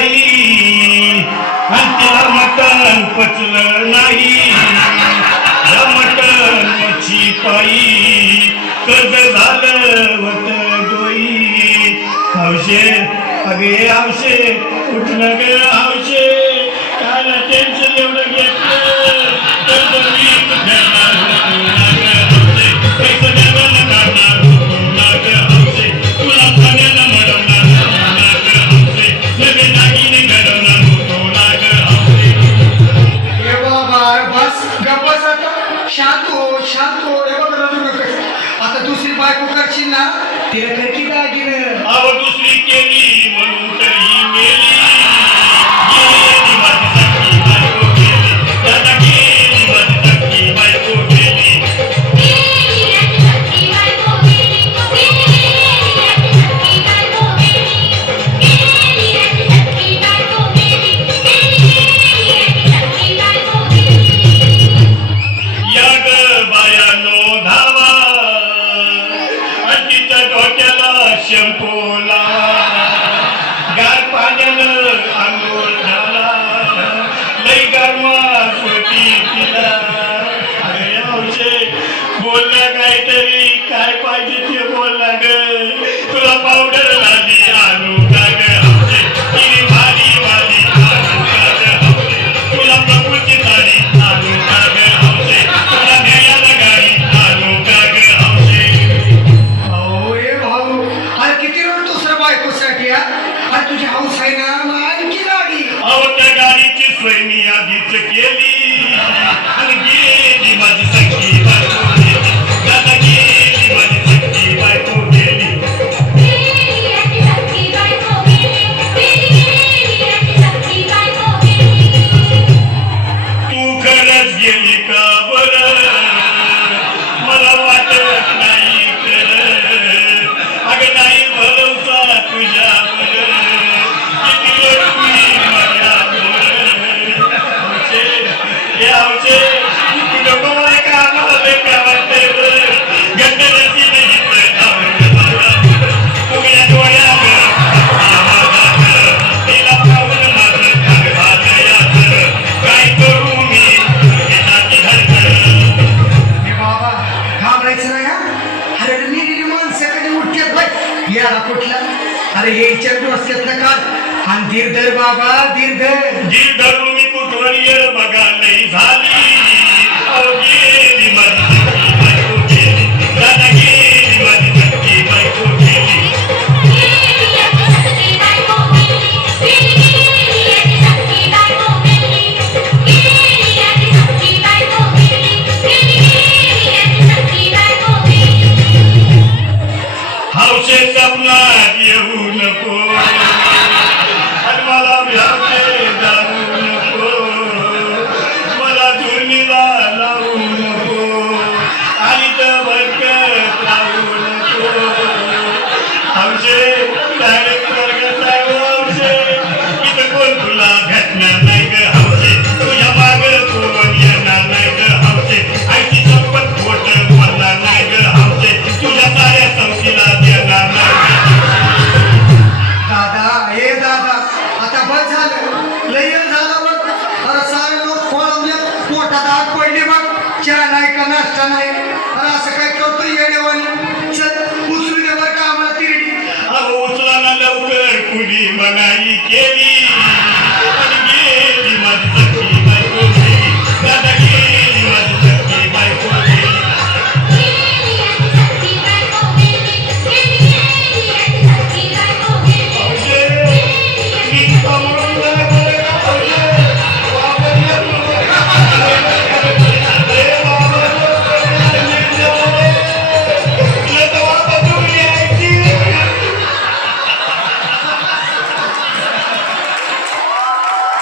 बाई आणि तिला मटण पचलं नाही या मटणची पायी कर्ज झालं होत डोई हौशे अगे हौशे उठलं ग हौशे काय टेन्शन एवढं घेतलं कर्ज मी फेडणार होतो ना ग हौशे पैसे द्यायला काढणार होतो ना ग हौशे तुला पाण्याला मडवणार होतो ना ग हौशे नवे दागिने घडवणार होतो ना ग हौशे ए बाबा बस गप्पच आता शांत हो हे बघ रडू नका आता दुसरी बायको करशील ना तिला कर की दागिनं अहो दुसरी केली म्हणून तरी मेली गेली माझी सख्खी बायको गेली दादा गेली माझी सख्खी बायको गेली या ग बायानो धावा तिच्या डोक्याला शंपोला गार पाण्यानं आंघोळ झाला लई गरमास होती तिला अरे हौशे बोलला काहीतरी काय पाहिजे ते बोलला ग तुला पावडर लादी आणू का ग हौशे तिने भारी वाली आणू का ग हौशे तुला प्रभूची साडी आणू का ग हौशे तुला न्यायाला गाडी आणू का ग हौशे अहो ए भाऊ अरे किती रोड दुसऱ्या बायकोसाठी अरे तुझी हौस आहे ना मग आणखी गाडी अहो त्या गाडीची सोय मी आधीच केली आणि गेली माझी सख्खी बायको गेली दादा गेली माझी सख्खी बायको गेली तू खरंच गेली का बरं मला वाटत नाही खरं अगं नाही भरोसा तुझ्यावर किती रडवी माझ्यावर हौशे हे हौशे तू नको मला का मला लय काय वाटतंय बरं गंडण्याची नाही उघड्या डोळ्यावर तिला पाहून माझं घालवायचं काय करू मी येण्याची धडधड ए बाबा घाबरायचं नाही अरे निरीली माणसं कधी उठतात बाई याला कुठला अरे याच्या डोसक्यातलं काढ आणि धीर धर बाबा धीर धर जी धरून मी कुठवर येळ बघा लई झाली अहो गेली माझी सख्खी बायको गेली दादा गेली माझी सख्खी बायको गेली हौशे सपनात येऊ नको आणि मला भ्यावते जाऊ नको मला धुनीला लावू नको आणि तर भरकत राहू नको हौशे डायरेक्ट वर्गात आहे हौशे इथं कोण तुला भेटणार नाही ग हौशे तुझ्या माग कोण येणार नाही ग हौशे आईची शपथ खोट बोलणार नाही ग हौशे तुझ्या साऱ्या संगतीला देणार नाही दादा हे दादा आता बस झालं लय झालं बघ अरे सारे लोक खोळवले पोटात आग पडली बघ चहा नाही का नाश्ता नाही अरे असं काय करतो येडेवानी चल उचलू दे बरं का आम्हाला तिरडी अहो उचला ना लवकर कुणी मनाई केली आणि गेली माझी